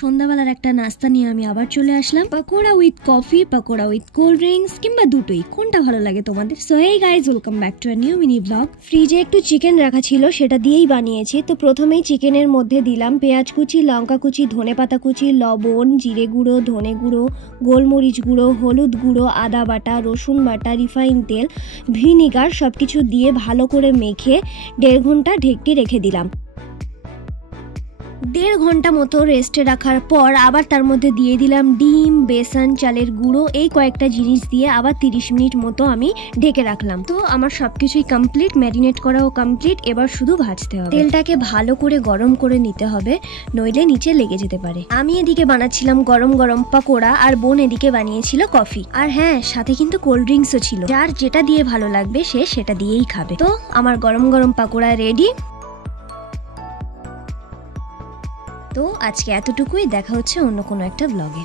সন্ধ্যাবেলার একটা নাস্তা নিয়ে আমি আবার চলে আসলাম। Pakora with coffee, pakora with cold drinks, কিংবা দুটোই, কোনটা ভালো লাগে তোমাদের? So hey guys, welcome back to a new mini vlog. ফ্রিজে একটু চিকেন রাখা ছিল, সেটা দিয়েই বানিয়েছি। তো প্রথমেই চিকেনের মধ্যে দিলাম পেঁয়াজ কুচি, লঙ্কা কুচি, ধনেপাতা কুচি, লবণ, জিরে গুঁড়ো, ধনে গুঁড়ো, গোলমরিচ গুঁড়ো, হলুদ গুঁড়ো, আদা বাটা, রসুন বাটা, রিফাইন তেল, ভিনিগার সবকিছু দিয়ে ভালো করে মেখে 1.5 ঘন্টা ঢেকে রেখে দিলাম। 1.5 ঘন্টা মতো রেস্টে রাখার পর আবার তার মধ্যে দিয়ে দিলাম ডিম, বেসন, চালের গুঁড়ো, এই কয়েকটা জিনিস দিয়ে আবার 30 মিনিট মতো আমি ঢেকে রাখলাম। তো আমার সবকিছুই কমপ্লিট, ম্যারিনেট করাও কমপ্লিট। এবার শুধু ভাজতে হবে। তেলটাকে ভালো করে গরম করে নিতে হবে, নইলে নিচে লেগে যেতে পারে। আমি এদিকে বানাচ্ছিলাম গরম গরম পাকোড়া, আর বোন এদিকে বানিয়েছিল কফি। আর হ্যাঁ, সাথে কিন্তু কোল্ড ড্রিঙ্কসও ছিল। যার যেটা দিয়ে ভালো লাগবে সে সেটা দিয়েই খাবে। তো আমার গরম গরম পাকোড়া রেডি। তো আজকে এতটুকুই, দেখা হচ্ছে অন্য কোনো একটা ব্লগে।